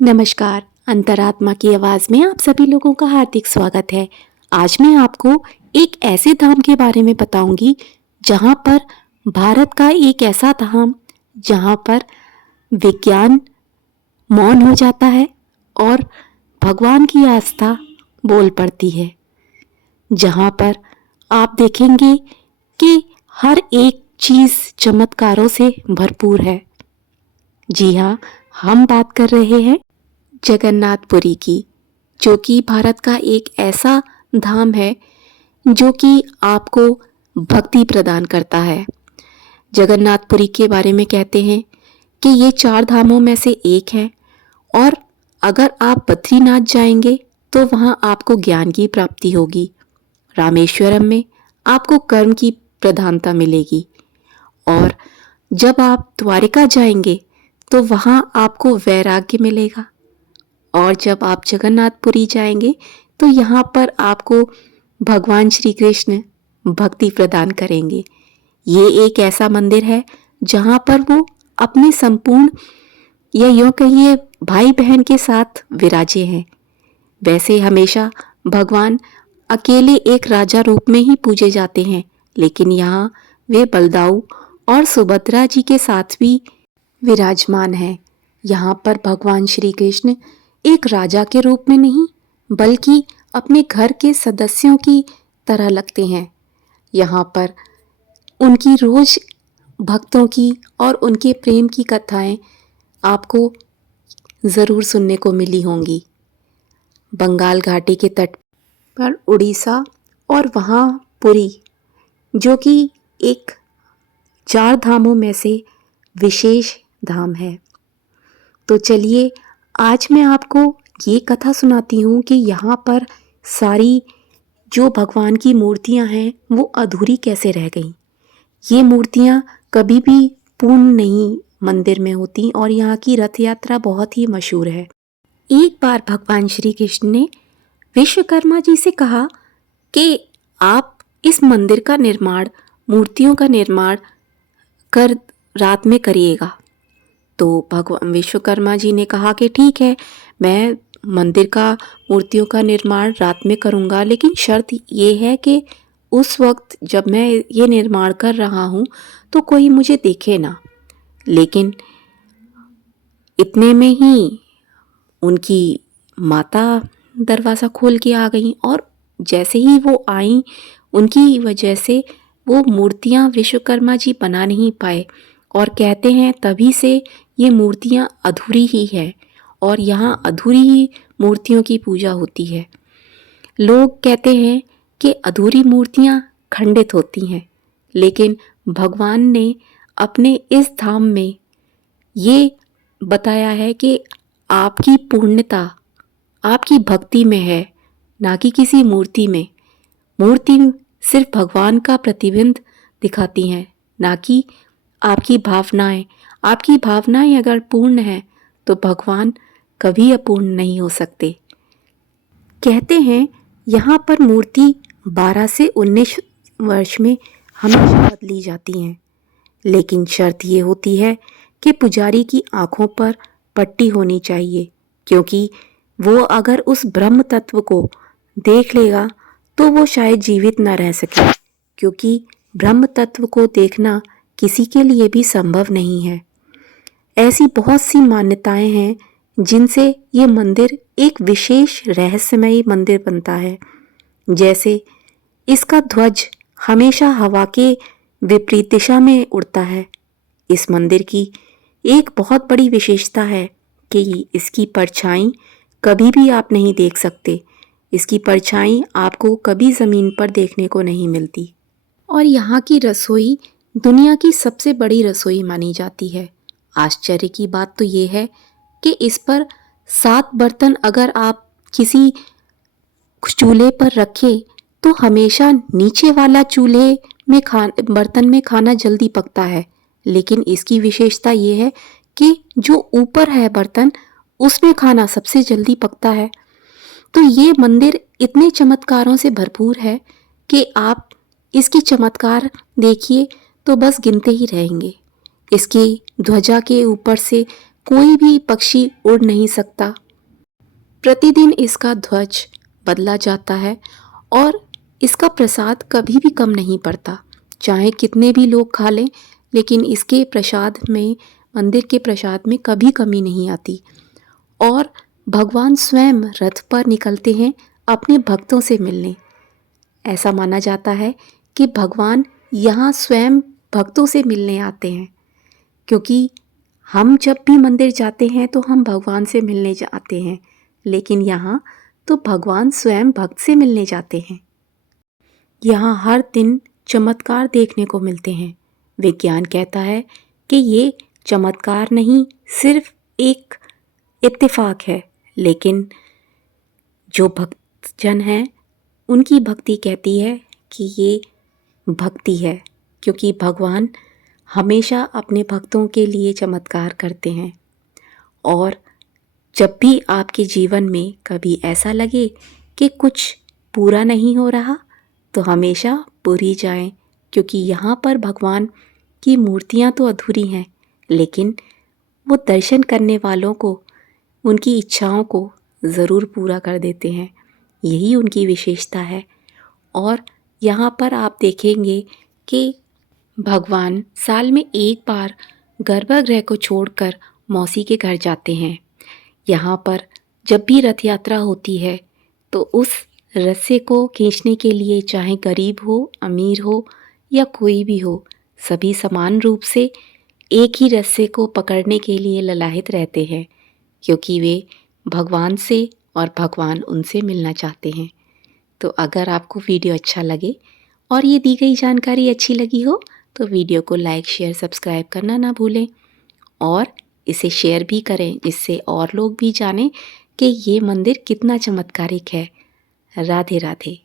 नमस्कार। अंतरात्मा की आवाज़ में आप सभी लोगों का हार्दिक स्वागत है। आज मैं आपको एक ऐसे धाम के बारे में बताऊंगी जहां पर भारत का एक ऐसा धाम जहां पर विज्ञान मौन हो जाता है और भगवान की आस्था बोल पड़ती है। जहां पर आप देखेंगे कि हर एक चीज़ चमत्कारों से भरपूर है। जी हाँ, हम बात कर रहे हैं जगन्नाथपुरी की, जो कि भारत का एक ऐसा धाम है जो कि आपको भक्ति प्रदान करता है। जगन्नाथपुरी के बारे में कहते हैं कि ये 4 धामों में से एक है और अगर आप बद्रीनाथ जाएंगे तो वहाँ आपको ज्ञान की प्राप्ति होगी। रामेश्वरम में आपको कर्म की प्रधानता मिलेगी और जब आप द्वारिका जाएंगे तो वहाँ आपको वैराग्य मिलेगा और जब आप जगन्नाथपुरी जाएंगे तो यहाँ पर आपको भगवान श्री कृष्ण भक्ति प्रदान करेंगे। ये एक ऐसा मंदिर है जहाँ पर वो अपने संपूर्ण या यूँ कहिए भाई बहन के साथ विराजे हैं। वैसे हमेशा भगवान अकेले एक राजा रूप में ही पूजे जाते हैं, लेकिन यहाँ वे बलदाऊ और सुभद्रा जी के साथ भी विराजमान हैं। यहाँ पर भगवान श्री कृष्ण एक राजा के रूप में नहीं बल्कि अपने घर के सदस्यों की तरह लगते हैं। यहाँ पर उनकी रोज भक्तों की और उनके प्रेम की कथाएं आपको ज़रूर सुनने को मिली होंगी। बंगाल घाटी के तट पर उड़ीसा और वहाँ पुरी, जो कि एक 4 धामों में से विशेष धाम है। तो चलिए आज मैं आपको ये कथा सुनाती हूँ कि यहाँ पर सारी जो भगवान की मूर्तियाँ हैं वो अधूरी कैसे रह गईं। ये मूर्तियाँ कभी भी पूर्ण नहीं मंदिर में होती और यहाँ की रथ यात्रा बहुत ही मशहूर है। एक बार भगवान श्री कृष्ण ने विश्वकर्मा जी से कहा कि आप इस मंदिर का निर्माण, मूर्तियों का निर्माण कर रात में करिएगा। तो भगवान विश्वकर्मा जी ने कहा कि ठीक है, मैं मंदिर का मूर्तियों का निर्माण रात में करूँगा, लेकिन शर्त ये है कि उस वक्त जब मैं ये निर्माण कर रहा हूँ तो कोई मुझे देखे ना। लेकिन इतने में ही उनकी माता दरवाज़ा खोल के आ गई और जैसे ही वो आई उनकी वजह से वो मूर्तियाँ विश्वकर्मा जी बना नहीं पाए और कहते हैं तभी से ये मूर्तियाँ अधूरी ही है और यहाँ अधूरी ही मूर्तियों की पूजा होती है। लोग कहते हैं कि अधूरी मूर्तियाँ खंडित होती हैं, लेकिन भगवान ने अपने इस धाम में ये बताया है कि आपकी पूर्णता आपकी भक्ति में है, ना कि किसी मूर्ति में। मूर्ति सिर्फ भगवान का प्रतिबिंब दिखाती हैं, ना कि आपकी भावनाएं। आपकी भावनाएं अगर पूर्ण हैं तो भगवान कभी अपूर्ण नहीं हो सकते। कहते हैं यहाँ पर मूर्ति 12 से 19 वर्ष में हमेशा बदली जाती हैं, लेकिन शर्त ये होती है कि पुजारी की आंखों पर पट्टी होनी चाहिए, क्योंकि वो अगर उस ब्रह्म तत्व को देख लेगा तो वो शायद जीवित न रह सके, क्योंकि ब्रह्म तत्व को देखना किसी के लिए भी संभव नहीं है। ऐसी बहुत सी मान्यताएं हैं जिनसे ये मंदिर एक विशेष रहस्यमयी मंदिर बनता है। जैसे इसका ध्वज हमेशा हवा के विपरीत दिशा में उड़ता है। इस मंदिर की एक बहुत बड़ी विशेषता है कि इसकी परछाई कभी भी आप नहीं देख सकते। इसकी परछाई आपको कभी ज़मीन पर देखने को नहीं मिलती। और यहाँ की रसोई दुनिया की सबसे बड़ी रसोई मानी जाती है। आश्चर्य की बात तो ये है कि इस पर 7 बर्तन अगर आप किसी चूल्हे पर रखें तो हमेशा नीचे वाला चूल्हे में बर्तन में खाना जल्दी पकता है, लेकिन इसकी विशेषता ये है कि जो ऊपर है बर्तन उसमें खाना सबसे जल्दी पकता है। तो ये मंदिर इतने चमत्कारों से भरपूर है कि आप इसकी चमत्कार देखिए तो बस गिनते ही रहेंगे। इसकी ध्वजा के ऊपर से कोई भी पक्षी उड़ नहीं सकता। प्रतिदिन इसका ध्वज बदला जाता है और इसका प्रसाद कभी भी कम नहीं पड़ता। चाहे कितने भी लोग खा लें, लेकिन इसके प्रसाद में, मंदिर के प्रसाद में कभी कमी नहीं आती। और भगवान स्वयं रथ पर निकलते हैं अपने भक्तों से मिलने। ऐसा माना जाता है कि भगवान यहाँ स्वयं भक्तों से मिलने आते हैं, क्योंकि हम जब भी मंदिर जाते हैं तो हम भगवान से मिलने जाते हैं, लेकिन यहाँ तो भगवान स्वयं भक्त से मिलने जाते हैं। यहाँ हर दिन चमत्कार देखने को मिलते हैं। विज्ञान कहता है कि ये चमत्कार नहीं, सिर्फ एक इत्तेफाक है, लेकिन जो भक्तजन हैं उनकी भक्ति कहती है कि ये भक्ति है, क्योंकि भगवान हमेशा अपने भक्तों के लिए चमत्कार करते हैं। और जब भी आपके जीवन में कभी ऐसा लगे कि कुछ पूरा नहीं हो रहा, तो हमेशा पूरी जाएं, क्योंकि यहाँ पर भगवान की मूर्तियाँ तो अधूरी हैं, लेकिन वो दर्शन करने वालों को, उनकी इच्छाओं को ज़रूर पूरा कर देते हैं। यही उनकी विशेषता है। और यहाँ पर आप देखेंगे कि भगवान साल में एक बार गर्भगृह को छोड़कर मौसी के घर जाते हैं। यहाँ पर जब भी रथ यात्रा होती है तो उस रस्से को खींचने के लिए चाहे गरीब हो, अमीर हो या कोई भी हो, सभी समान रूप से एक ही रस्से को पकड़ने के लिए ललाहित रहते हैं, क्योंकि वे भगवान से और भगवान उनसे मिलना चाहते हैं। तो अगर आपको वीडियो अच्छा लगे और ये दी गई जानकारी अच्छी लगी हो तो वीडियो को लाइक, शेयर, सब्सक्राइब करना ना भूलें और इसे शेयर भी करें, जिससे और लोग भी जानें कि ये मंदिर कितना चमत्कारिक है। राधे राधे।